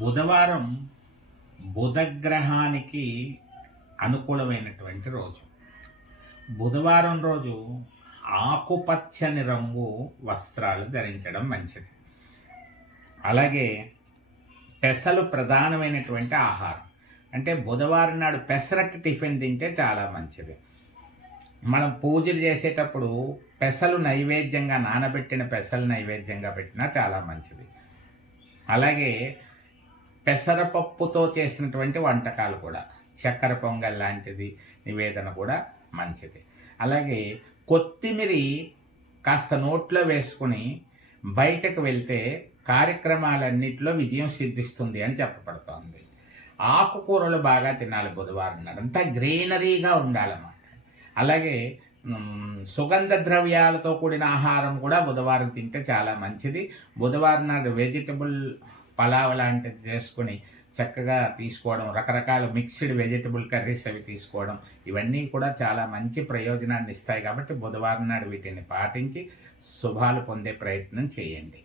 బుధవారం బుధగ్రహానికి అనుకూలమైనటువంటి రోజు. బుధవారం రోజు ఆకుపచ్చని రంగు వస్త్రాలు ధరించడం మంచిది. అలాగే పెసలు ప్రధానమైనటువంటి ఆహారం. అంటే బుధవారం నాడు పెసరట్టు టిఫిన్ తింటే చాలా మంచిది. మనం పూజలు చేసేటప్పుడు పెసలు నైవేద్యంగా, నానబెట్టిన పెసలు నైవేద్యంగా పెట్టినా చాలా మంచిది. అలాగే పెసరపప్పుతో చేసినటువంటి వంటకాలు కూడా, చక్కెర పొంగల్ లాంటిది నివేదన కూడా మంచిది. అలాగే కొత్తిమీరి కాస్త నోట్లో వేసుకుని బయటకు వెళ్తే కార్యక్రమాలన్నింటిలో విజయం సిద్ధిస్తుంది అని చెప్పబడుతోంది. ఆకుకూరలు బాగా తినాలి బుధవారం నాడు, అంతా గ్రీనరీగా ఉండాలన్నమాట. అలాగే సుగంధ ద్రవ్యాలతో కూడిన ఆహారం కూడా బుధవారం తింటే చాలా మంచిది. బుధవారం నాడు వెజిటబుల్ పలావ్ లాంటిది చేసుకుని చక్కగా తీసుకోవడం, రకరకాల మిక్స్డ్ వెజిటబుల్ కర్రీస్ అవి తీసుకోవడం, ఇవన్నీ కూడా చాలా మంచి ప్రయోజనాన్ని ఇస్తాయి. కాబట్టి బుధవారం నాడు వీటిని పాటించి శుభాలు పొందే ప్రయత్నం చేయండి.